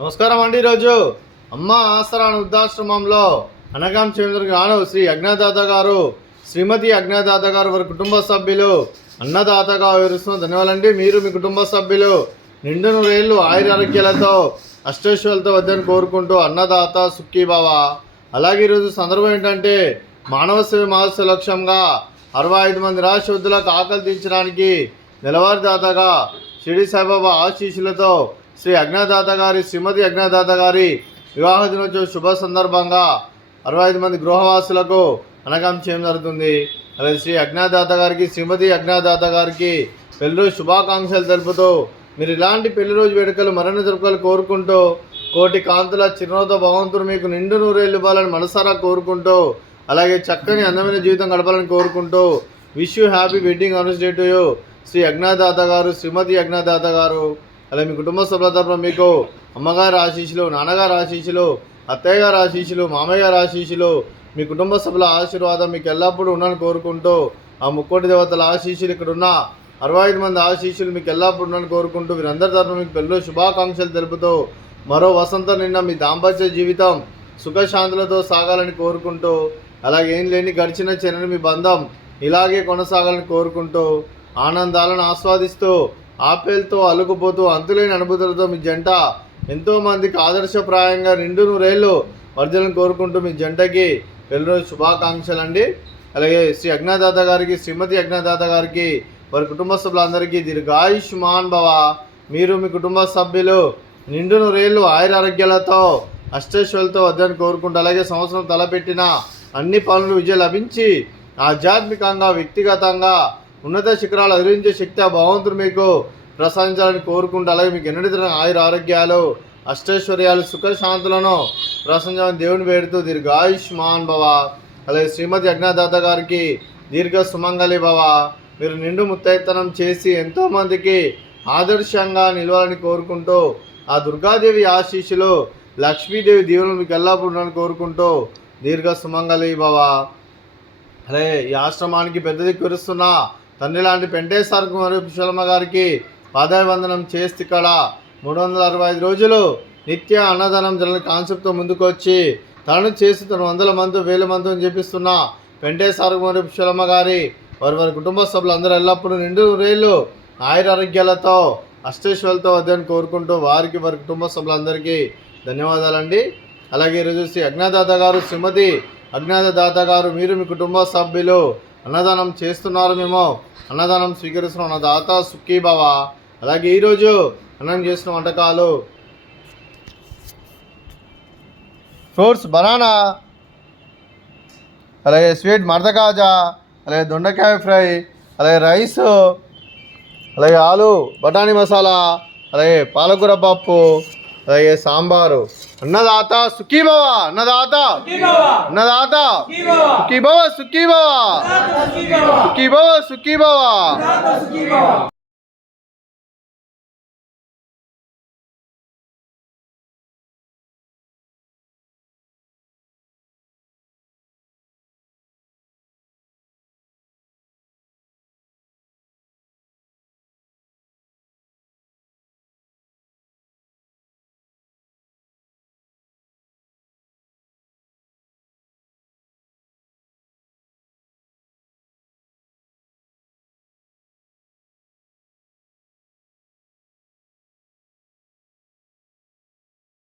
నమస్కారం అండి. ఈరోజు అమ్మ ఆసరా వృద్ధాశ్రమంలో అనగాం చంద్రుడి గాను శ్రీ అజ్ఞాదాత గారు, శ్రీమతి అజ్ఞాదాత గారు వారి కుటుంబ సభ్యులు అన్నదాతగా వివరిస్తున్న ధన్యవాదాలండి. మీరు మీ కుటుంబ సభ్యులు నిండు నూరేళ్లు ఆయురారోగ్యాలతో అష్టైశ్వర్యాలతో వద్దని కోరుకుంటూ అన్నదాత సుఖీభవ. అలాగే ఈరోజు సందర్భం ఏంటంటే మానవ సేవ మహోత్సవ లక్ష్యంగా 65 మంది రాష్ట్ర వృద్ధులకు ఆకలి తీర్చడానికి నెలవారీదాతగా షిరిడి సాయిబాబా ఆశీస్సులతో శ్రీ అజ్ఞాదాత గారి, శ్రీమతి అజ్ఞాదాత గారి వివాహ దినోత్సవ శుభ సందర్భంగా 65 మంది గృహవాసులకు అనగాం చేయడం జరుగుతుంది. అలాగే శ్రీ అజ్ఞాదాత గారికి, శ్రీమతి అజ్ఞాదాత గారికి పెళ్లి రోజు శుభాకాంక్షలు తెలుపుతూ మీరు ఇలాంటి పెళ్లి రోజు వేడుకలు మరిన్ని జరుపుకోవాలని కోరుకుంటూ, కోటి కాంతుల చిరునవ్వుతో భగవంతుడు మీకు నిండు నూరేళ్ళు ఇవ్వాలని మనసారా కోరుకుంటూ, అలాగే చక్కని అందమైన జీవితం గడపాలని కోరుకుంటూ wish you happy wedding anniversary to you Shri Agnyadata గారు, శ్రీమతి అజ్ఞాదాత గారు. అలాగే మీ కుటుంబ సభ్యుల తరపున మీకు అమ్మగారి ఆశీస్సులు, నాన్నగారి ఆశీస్సులు, అత్తయ్య గారి ఆశీస్సులు, మామయ్య గారి ఆశీస్సులు, మీ కుటుంబ సభ్యుల ఆశీర్వాదం మీకు ఎల్లప్పుడూ ఉండాలని కోరుకుంటూ, ఆ ముక్కోటి దేవతల ఆశీస్సులు, ఇక్కడ ఉన్న 65 మంది ఆశీస్సులు మీకు ఎల్లప్పుడూ ఉండాలని కోరుకుంటూ, వీరందరి తరపున మీకు పెళ్ళి శుభాకాంక్షలు తెలుపుతూ, మరో వసంతం నిన్న మీ దాంపత్య జీవితం సుఖశాంతులతో సాగాలని కోరుకుంటూ, అలాగే ఏం లేని గడిచిన చెరని మీ బంధం ఇలాగే కొనసాగాలని కోరుకుంటూ, ఆనందాలను ఆస్వాదిస్తూ, ఆపేలతో అలుకుపోతూ, అంతులేని అనుభూతులతో మీ జంట ఎంతోమందికి ఆదర్శప్రాయంగా నిండు నూరేళ్ళు వర్జలను కోరుకుంటూ మీ జంటకి పెళ్లి రోజు శుభాకాంక్షలు అండి. అలాగే శ్రీ అజ్ఞాదాత గారికి, శ్రీమతి అజ్ఞాదాత గారికి, వారి కుటుంబ సభ్యులందరికీ దీర్ఘాయుష్మాన్ భవ. మీరు మీ కుటుంబ సభ్యులు నిండు నూరేళ్ళు ఆయురారోగ్యాలతో అష్టైశ్వర్యాలతో వద్దని కోరుకుంటూ, అలాగే సంవత్సరం తలపెట్టిన అన్ని పనులు విజయం లభించి ఆధ్యాత్మికంగా, వ్యక్తిగతంగా ఉన్నత శిఖరాలు అధిరించే శక్తి ఆ భగవంతుడు మీకు ప్రసాదించాలని కోరుకుంటూ, అలాగే మీకు ఎన్నటి ఆయుర ఆరోగ్యాలు, అష్టైశ్వర్యాలు, సుఖశాంతులను ప్రసాదించాలని దేవుని వేడుతూ దీర్ఘాయుష్మాన్ భవ. అలాగే శ్రీమతి అజ్ఞాదాత గారికి దీర్ఘ సుమంగళి భవ. మీరు నిండు ముత్తైతనం చేసి ఎంతోమందికి ఆదర్శంగా నిలవాలని కోరుకుంటూ, ఆ దుర్గాదేవి ఆశీస్సులు, లక్ష్మీదేవి దీవెనలు మీకు ఎల్లప్పుడూ ఉండాలని కోరుకుంటూ దీర్ఘ సుమంగళి భవ. అలాగే ఈ ఆశ్రమానికి పెద్ద దిక్కు కురుస్తున్న తండ్రి లాంటి పెంటేశ్వర మరియు పుష్పలమ్మ గారికి పాదాభివందనం చేస్తే ఇక్కడ 365 రోజులు నిత్య అన్నదానం జరగని కాన్సెప్ట్తో ముందుకు వచ్చి తనను చేసి తన 100 మంది 1000 మంది అని చెప్పిస్తున్న పెంటేశ్వర మరియు పుష్పలమ్మ గారి వారి కుటుంబ సభ్యులందరూ ఎల్లప్పుడూ నిండు నూరేళ్ళు ఆయురారోగ్యాలతో అష్టైశ్వర్యాలతో వద్దని కోరుకుంటూ వారికి, వారి కుటుంబ సభ్యులందరికీ ధన్యవాదాలండి. అలాగే ఈరోజు శ్రీ అజ్ఞాదాత గారు, శ్రీమతి అజ్ఞాదాత గారు, మీరు మీ కుటుంబ సభ్యులు అన్నదానం చేస్తున్నారు, మేము అన్నదానం స్వీకరిస్తున్నాం. అన్నదాత సుఖీభవ. అలాగే ఈరోజు అన్నం చేసిన వంటకాలు ఫ్రూట్స్ బనానా, అలాగే స్వీట్ మర్దకాజా, అలాగే దొండకాయ ఫ్రై, అలాగే రైస్, అలాగే ఆలు బఠానీ మసాలా, అలాగే పాలకూర పప్పు, అలాగే సాంబారు. అన్నదాత సుఖీభవ, అన్నదాత అన్నదాత సుఖీభవ, సుఖీభవ సుఖీభవ, సుఖీభవ.